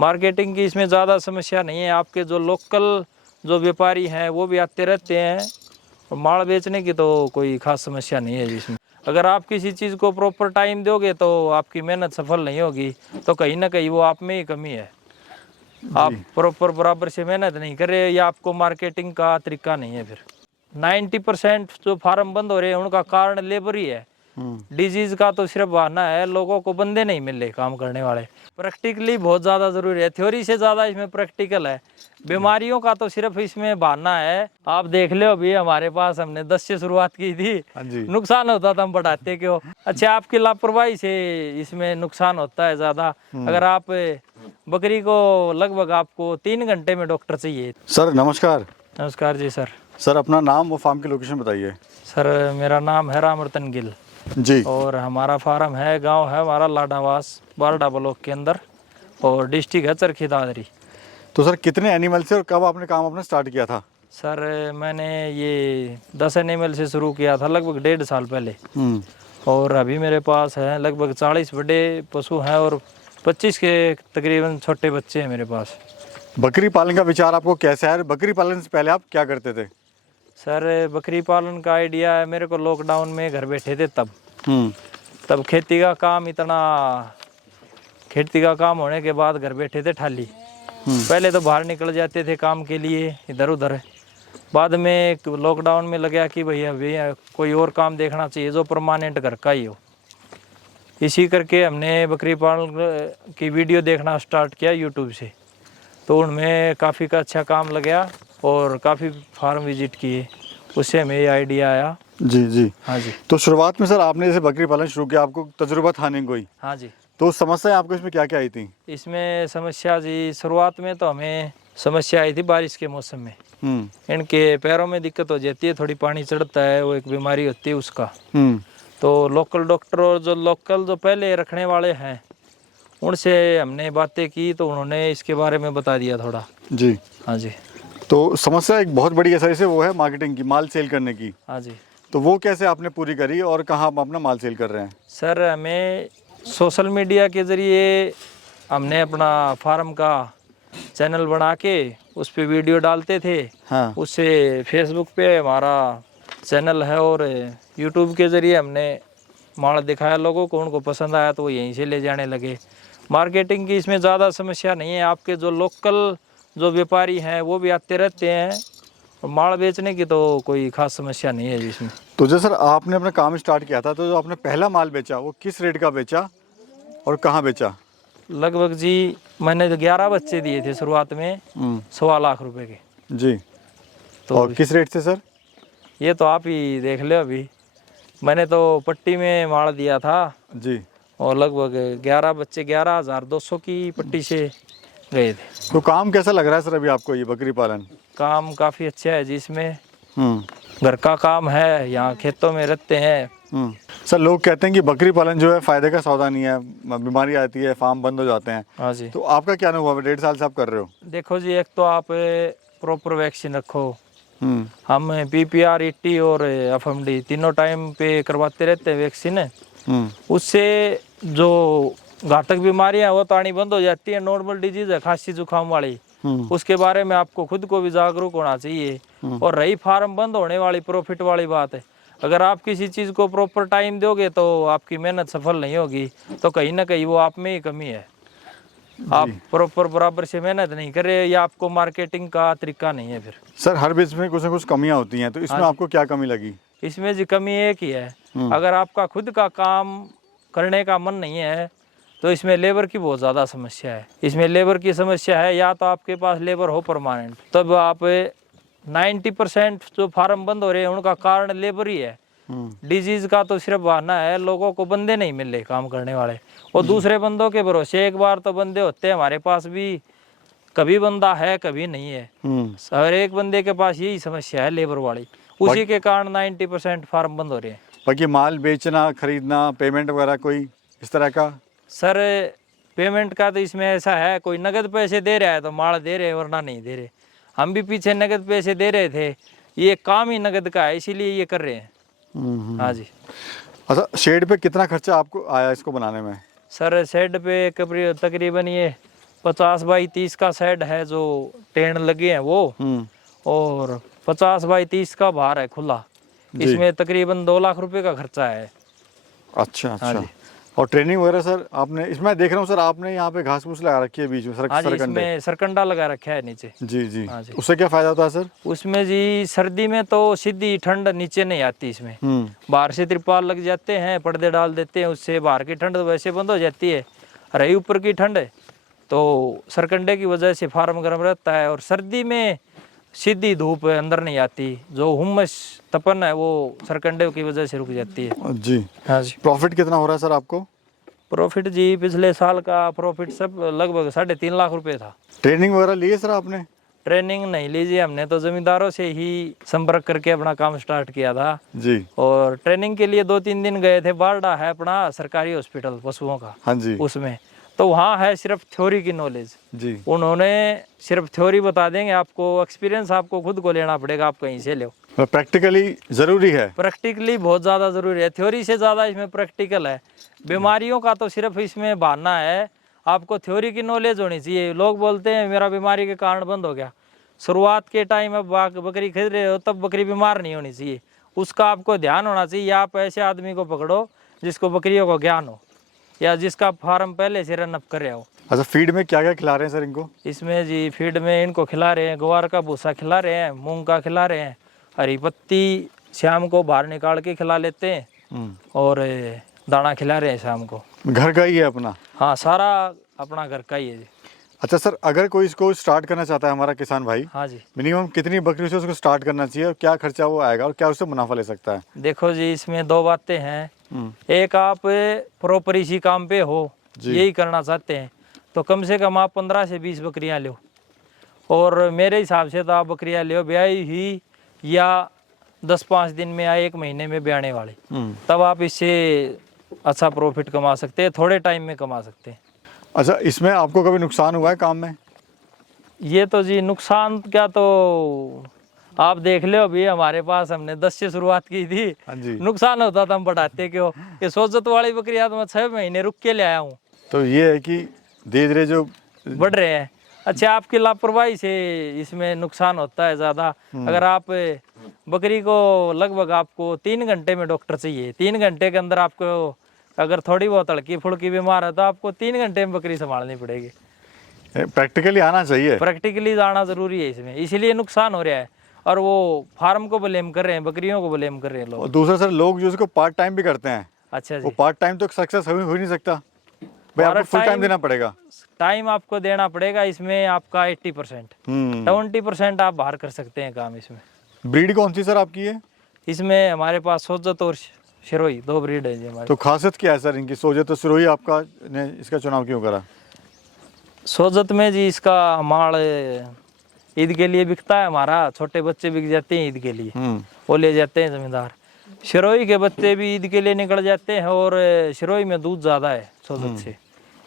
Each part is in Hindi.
मार्केटिंग की इसमें ज़्यादा समस्या नहीं है। आपके जो लोकल जो व्यापारी हैं वो भी आते रहते हैं, और माल बेचने की तो कोई खास समस्या नहीं है इसमें। अगर आप किसी चीज़ को प्रॉपर टाइम दोगे तो आपकी मेहनत सफल नहीं होगी, तो कहीं ना कहीं वो आप में ही कमी है। आप प्रॉपर बराबर से मेहनत नहीं कर रहे, या आपको मार्केटिंग का तरीका नहीं है। फिर 90% जो फार्म बंद हो रहे हैं उनका कारण लेबर ही है। डिजीज का तो सिर्फ बहाना है, लोगों को बंदे नहीं मिल रहे काम करने वाले। प्रैक्टिकली बहुत ज़्यादा ज़रूरी है, थ्योरी से ज़्यादा इसमें प्रैक्टिकल है। बीमारियों का तो सिर्फ इसमें बहाना है। आप देख लो, अभी हमारे पास हमने 10 से शुरुआत की थी, नुकसान होता था, हम बढ़ाते क्यों? अच्छा, आपकी लापरवाही से इसमें नुकसान होता है ज़्यादा। अगर आप बकरी को लगभग आपको 3 घंटे में डॉक्टर चाहिए। सर नमस्कार। नमस्कार जी सर। सर अपना नाम और फार्म की लोकेशन बताइए। सर मेरा नाम है रामरतन गिल जी, और हमारा फार्म है, गांव है हमारा लाडावास, बारडा ब्लॉक के अंदर, और डिस्ट्रिक्ट है चरखी दादरी। तो सर कितने एनिमल से और कब आपने काम अपना स्टार्ट किया था? सर मैंने ये 10 एनिमल से शुरू किया था लगभग 1.5 साल पहले, और अभी मेरे पास है लगभग 40 बड़े पशु हैं और 25 के तकरीबन छोटे बच्चे हैं मेरे पास। बकरी पालन का विचार आपको कैसे आया? बकरी पालन से पहले आप क्या करते थे? सर बकरी पालन का आइडिया है मेरे को लॉकडाउन में घर बैठे थे तब खेती का काम होने के बाद घर बैठे थे खाली। पहले तो बाहर निकल जाते थे काम के लिए इधर उधर, बाद में लॉकडाउन में लगा कि भैया कोई और काम देखना चाहिए जो परमानेंट घर का ही हो। इसी करके हमने बकरी पालन की वीडियो देखना स्टार्ट किया यूट्यूब से, तो उनमें काफ़ी का अच्छा काम लगा और काफ़ी फार्म विजिट किए, उससे हमें ये आइडिया आया। जी। हाँ जी। तो शुरुआत में सर आपने जैसे बकरी पालन शुरू किया, आपको तजुर्बा था नहीं कोई? हाँ जी। तो समस्या आपको इसमें क्या क्या आई थी? इसमें समस्या जी, शुरुआत में तो हमें समस्या आई थी बारिश के मौसम में। इनके पैरों में दिक्कत हो जाती है, थोड़ी पानी चढ़ता है, वो एक बीमारी होती है उसका। तो लोकल डॉक्टर और जो पहले रखने वाले हैं उनसे हमने बातें की, तो उन्होंने इसके बारे में बता दिया थोड़ा। जी। हाँ जी। तो समस्या एक बहुत बड़ी है से वो है मार्केटिंग की, माल सेल करने की। हाँ जी। तो वो कैसे आपने पूरी करी और कहाँ आप अपना माल सेल कर रहे हैं? सर हमें सोशल मीडिया के ज़रिए हमने अपना फार्म का चैनल बना के उस पर वीडियो डालते थे। हाँ। उससे फेसबुक पे हमारा चैनल है, और यूट्यूब के ज़रिए हमने माल दिखाया लोगों को, उनको पसंद आया तो वो यहीं से ले जाने लगे। मार्केटिंग की इसमें ज़्यादा समस्या नहीं है। आपके जो लोकल जो व्यापारी हैं वो भी आते रहते हैं, और माल बेचने की तो कोई खास समस्या नहीं है इसमें। तो जो सर आपने अपना काम स्टार्ट किया था, तो जो आपने पहला माल बेचा वो किस रेट का बेचा और कहाँ बेचा? लगभग जी मैंने तो 11 बच्चे दिए थे शुरुआत में, 1.25 लाख रुपए के। जी। तो और किस रेट से सर? ये तो आप ही देख लो, अभी मैंने तो पट्टी में माल दिया था जी, और लगभग 11 बच्चे 11,200 की पट्टी से गए थे। तो काम कैसा लग रहा है सर अभी आपको ये बकरी पालन? काम काफ़ी अच्छा है जी, इसमें घर का काम है, यहाँ खेतों में रहते हैं। सर लोग कहते हैं कि बकरी पालन जो है फायदे का सौदा नहीं है, बीमारी आती है, फार्म बंद हो जाते हैं। हाँ जी। तो आपका क्या अनुभव है? 1.5 साल से आप कर रहे हो। देखो जी, एक तो आप प्रॉपर वैक्सीन रखो। हम PPR, ET और FMD तीनों टाइम पे करवाते रहते हैं वैक्सीन। उससे जो घातक बीमारियां वो तो आनी बंद हो जाती है। नॉर्मल डिजीज है खांसी जुकाम वाली, उसके बारे में आपको खुद को भी जागरूक होना चाहिए। और रही फार्म बंद होने वाली प्रॉफिट वाली बात है, अगर आप किसी चीज़ को प्रॉपर टाइम दोगे तो आपकी मेहनत सफल नहीं होगी, तो कहीं ना कहीं वो आप में ही कमी है। आप प्रॉपर बराबर से मेहनत नहीं कर रहे, या आपको मार्केटिंग का तरीका नहीं है। फिर सर हर बिजनेस में कुछ ना कुछ कमियां होती हैं, तो इसमें आपको क्या कमी लगी? इसमें जी कमी एक ही है, अगर आपका खुद का काम करने का मन नहीं है तो इसमें लेबर की बहुत ज़्यादा समस्या है। इसमें लेबर की समस्या है, या तो आपके पास लेबर हो परमानेंट, तब आप 90% जो फार्म बंद हो रहे हैं उनका कारण लेबर ही है। डिजीज का तो सिर्फ बहाना है, लोगों को बंदे नहीं मिल रहे काम करने वाले, और दूसरे बंदों के भरोसे एक बार तो बंदे होते हैं हमारे पास भी, कभी बंदा है कभी नहीं है। हर एक बंदे के पास यही समस्या है लेबर वाली, उसी के कारण 90% फार्म बंद हो रहे हैं। बाकी माल बेचना, खरीदना, पेमेंट वगैरह कोई इस तरह का? सर पेमेंट का तो इसमें ऐसा है, कोई नगद पैसे दे रहा है तो माल दे रहे, वरना नहीं दे रहे। हम भी पीछे नगद पैसे दे रहे थे, ये काम ही नगद का है, इसीलिए ये कर रहे हैं। हाँ जी। अच्छा, शेड पे कितना खर्चा आपको आया इसको बनाने में? सर शेड पे तकरीबन ये 50 बाई 30 का शेड है जो टेन लगे हैं वो, और 50 बाई 30 का बाहर है खुला। इसमें तकरीबन 2 लाख रुपए का खर्चा है। अच्छा अच्छा। और ट्रेनिंग वगैरह सर आपने, इसमें देख रहा हूँ सर आपने यहाँ पे घास फूस लगा रखी है बीच में, सरकंडे। इसमें सरकंडा लगा रखा है नीचे। जी जी। हाँ जी। उससे क्या फायदा होता है सर? उसमें जी सर्दी में तो सीधी ठंड नीचे नहीं आती इसमें, बाहर से तिरपाल लग जाते हैं, पर्दे डाल देते हैं, उससे बाहर की ठंड तो वैसे बंद हो जाती है। रही ऊपर की ठंड तो सरकंडे की वजह से फार्म गर्म रहता है, और सर्दी में सीधी धूप अंदर नहीं आती, जो हुम्मस तपन है वो सरकंडे की वजह से रुक जाती है। जी हाँ जी। प्रॉफिट कितना हो रहा है सर आपको? प्रॉफिट जी पिछले साल का प्रॉफिट सब लगभग 3.5 लाख रुपए था। ट्रेनिंग वगैरह लिए सर आपने? ट्रेनिंग नहीं लीजिए, हमने तो जमींदारों से ही संपर्क करके अपना काम स्टार्ट किया था जी। और ट्रेनिंग के लिए 2-3 दिन गए थे। बारडा है अपना सरकारी हॉस्पिटल पशुओं का, हाँ जी। उसमें तो वहाँ है सिर्फ थ्योरी की नॉलेज जी। उन्होंने सिर्फ थ्योरी बता देंगे, आपको एक्सपीरियंस आपको खुद को लेना पड़ेगा, आप कहीं से लो। प्रैक्टिकली जरूरी है? प्रैक्टिकली बहुत ज़्यादा ज़रूरी है, थ्योरी से ज़्यादा इसमें प्रैक्टिकल है। बीमारियों का तो सिर्फ इसमें बहाना है, आपको थ्योरी की नॉलेज होनी चाहिए। लोग बोलते हैं मेरा बीमारी के कारण बंद हो गया, शुरुआत के टाइम अब बकरी खरीद रहे हो तब बकरी बीमार नहीं होनी चाहिए, उसका आपको ध्यान होना चाहिए। आप ऐसे आदमी को पकड़ो जिसको बकरियों को ज्ञान हो या जिसका फार्म पहले से रन अप कर रहा हो। अच्छा, फीड में क्या क्या खिला रहे हैं सर इनको? इसमें जी फीड में इनको खिला रहे हैं ग्वार का भूसा खिला रहे हैं, मूंग का खिला रहे हैं, हरी पत्ती शाम को बाहर निकाल के खिला लेते हैं और दाना खिला रहे हैं शाम को। घर का ही है अपना? हाँ, सारा अपना घर का ही है जी। अच्छा सर, अगर कोई इसको स्टार्ट करना चाहता है हमारा किसान भाई, हाँ जी, मिनिमम कितनी बकरी से उसको स्टार्ट करना चाहिए और क्या खर्चा वो आएगा और क्या उससे मुनाफा ले सकता है? देखो जी इसमें 2 बातें हैं। एक, आप प्रॉपर इसी काम पे हो, यही करना चाहते हैं तो कम से कम आप 15 से 20 बकरियां लो, और मेरे हिसाब से तो आप बकरियां लो ब्याई ही या 10-5 दिन में या 1 महीने में ब्याने वाले, तब आप इससे अच्छा प्रॉफिट कमा सकते हैं, थोड़े टाइम में कमा सकते हैं। अच्छा, इसमें आपको कभी नुकसान हुआ है काम में? ये तो जी नुकसान क्या, तो आप देख लो अभी हमारे पास हमने 10 से शुरुआत की थी। हाँ जी। नुकसान होता था हम बढ़ाते क्यों, ये सोजत वाली बकरियां तो मैं 6 महीने रुक के ले आया हूँ, तो ये है कि धीरे धीरे जो बढ़ रहे हैं। अच्छा, आपकी लापरवाही से इसमें नुकसान होता है ज़्यादा। अगर आप बकरी को लगभग आपको 3 घंटे में डॉक्टर चाहिए, 3 घंटे के अंदर आपको अगर थोड़ी बहुत हल्की फुल्की बीमार है तो आपको 3 घंटे में बकरी संभालनी पड़ेगी। प्रैक्टिकली आना चाहिए, प्रैक्टिकली आना जरूरी है इसमें, इसीलिए नुकसान हो रहा है और वो फार्म को ब्लेम कर रहे हैं, बकरियों को ब्लेम कर रहे हैं लोग। और दूसरा सर, लोग जो इसको पार्ट टाइम भी करते हैं। अच्छा जी, वो पार्ट टाइम तो सक्सेस हो ही नहीं सकता भाई, आपको फुल टाइम देना पड़ेगा। टाइम आपको देना पड़ेगा, इसमें आपका 80%, 20% आप बाहर कर सकते हैं काम इसमें। ब्रीड कौन सी सर आपकी है? इसमें हमारे पास सोजत और शिरोई 2 ब्रीड है जी हमारे। तो खासियत क्या है सर इनकी? सोजत और सिरोही आपका ने इसका चुनाव क्यों करा? सोजत में जी इसका माल ईद के लिए बिकता है, हमारा छोटे बच्चे बिक जाते हैं ईद के लिए, वो ले जाते हैं जमींदार। शिरोई के बच्चे भी ईद के लिए निकल जाते हैं और शिरोई में दूध ज़्यादा है सोजत से,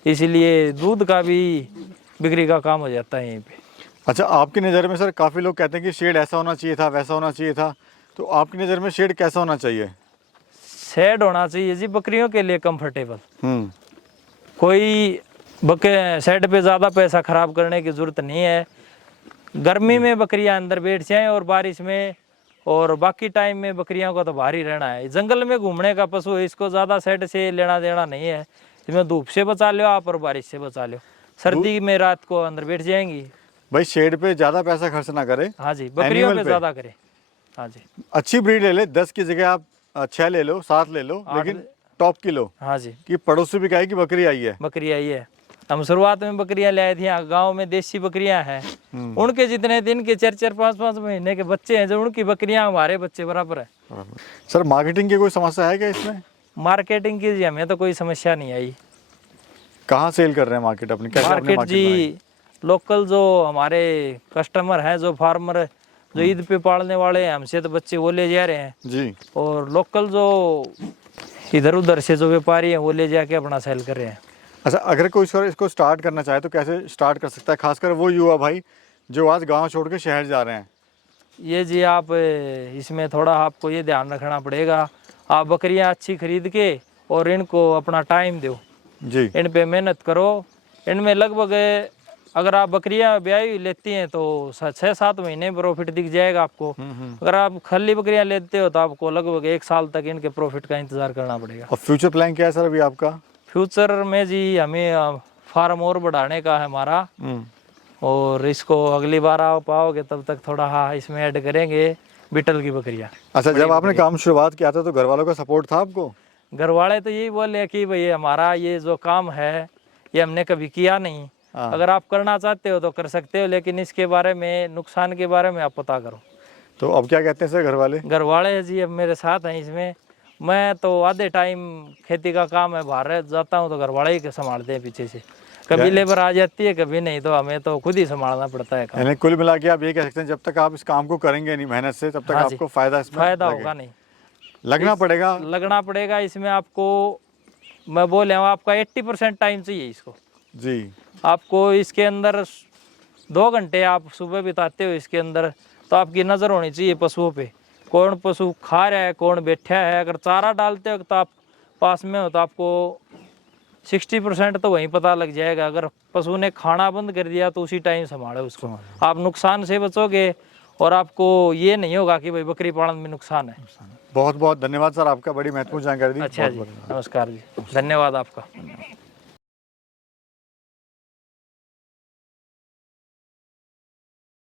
इसलिए दूध का भी बिक्री का काम हो जाता है यहीं पे। अच्छा, आपकी नज़र में सर काफ़ी लोग कहते हैं कि शेड ऐसा होना चाहिए था, वैसा होना चाहिए था, तो आपकी नज़र में शेड कैसा होना चाहिए? शेड होना चाहिए जी बकरियों के लिए कंफर्टेबल। कोई शेड पे ज़्यादा पैसा खराब करने की ज़रूरत नहीं है। गर्मी में बकरियां अंदर बैठ जाएं और बारिश में, और बाकी टाइम में बकरियों को तो बाहर ही रहना है। जंगल में घूमने का पशु है, इसको ज़्यादा शेड से लेना देना नहीं है। इसमें धूप से बचा लो आप और बारिश से बचा लो, सर्दी में रात को अंदर बैठ जाएंगी। भाई शेड पे ज़्यादा पैसा खर्च ना करे। हाँ जी, बकरियों पे ज़्यादा करे। हाँ जी, अच्छी ब्रीड ले ले, 10 की जगह आप 6 ले लो, 7 ले लो, लेकिन टॉप की लो। हाँ जी, कि पड़ोस से भी कहे कि बकरी आई है। बकरी आई है। हम शुरुआत में बकरियां ले आए थे, गाँव में देसी बकरियां हैं, उनके जितने दिन के 4-4, 5-5 महीने के बच्चे हैं, जो उनकी बकरियां हमारे बच्चे बराबर है। सर मार्केटिंग की कोई समस्या है क्या इसमें? मार्केटिंग की जी हमें तो कोई समस्या नहीं आई। कहाँ सेल कर रहे हैं मार्केट अपनी? कैसे अपने मार्केट जी लोकल जो हमारे कस्टमर हैं, जो फार्मर जो ईद पे पालने वाले हैं, हमसे तो बच्चे वो ले जा रहे हैं जी, और लोकल जो इधर उधर से जो व्यापारी हैं वो ले जाके अपना सेल कर रहे हैं। अच्छा, अगर कोई इसको स्टार्ट करना चाहे तो कैसे स्टार्ट कर सकता है, खासकर वो युवा भाई जो आज गांव छोड़ के शहर जा रहे हैं? ये जी आप इसमें थोड़ा आपको ये ध्यान रखना पड़ेगा, आप बकरियां अच्छी खरीद के और इनको अपना टाइम दो जी, इन पे मेहनत करो। इनमें लगभग अगर आप बकरियां ब्याही हुई लेती हैं तो 6-7 महीने प्रॉफिट दिख जाएगा आपको। अगर आप खली बकरियां लेते हो तो आपको लगभग 1 साल तक इनके प्रॉफिट का इंतजार करना पड़ेगा। और फ्यूचर प्लान क्या है सर अभी आपका? फ्यूचर में जी हमें फार्म और बढ़ाने का है हमारा, और इसको अगली बार आप आओगे तब तक थोड़ा हाँ इसमें ऐड करेंगे बीटल की बकरियां। अच्छा, जब आपने काम शुरुआत किया था तो घर वालों का सपोर्ट था आपको? घर वाले तो यही बोले कि भाई हमारा ये जो काम है ये हमने कभी किया नहीं, अगर आप करना चाहते हो तो कर सकते हो, लेकिन इसके बारे में नुकसान के बारे में आप पता करो। तो अब क्या कहते हैं सर घर वाले? घर वाले जी अब मेरे साथ हैं इसमें। मैं तो आधे टाइम खेती का काम है बाहर जाता हूँ तो घर वाले ही संभालते हैं पीछे से, कभी लेबर आ जाती है कभी नहीं, तो हमें तो खुद ही संभालना पड़ता है काम। यानी कुल मिला के आप ये कह सकते हैं जब तक आप इस काम को करेंगे नहीं मेहनत से तब तक हाँ आपको फायदा होगा नहीं, लगना पड़ेगा इसमें आपको मैं बोले हूँ आपका 80% टाइम चाहिए इसको जी। आपको इसके अंदर 2 घंटे आप सुबह बिताते हो इसके अंदर, तो आपकी नज़र होनी चाहिए पशुओं पे, कौन पशु खा रहा है कौन बैठा है। अगर चारा डालते हो तो आप पास में हो तो आपको 60% तो वहीं पता लग जाएगा। अगर पशु ने खाना बंद कर दिया तो उसी टाइम संभालो उसको, आप नुकसान से बचोगे और आपको ये नहीं होगा कि भाई बकरी पालन में नुकसान है। बहुत बहुत धन्यवाद सर आपका, बड़ी महत्वपूर्ण जानकारी दी। अच्छा जी, नमस्कार जी, धन्यवाद आपका।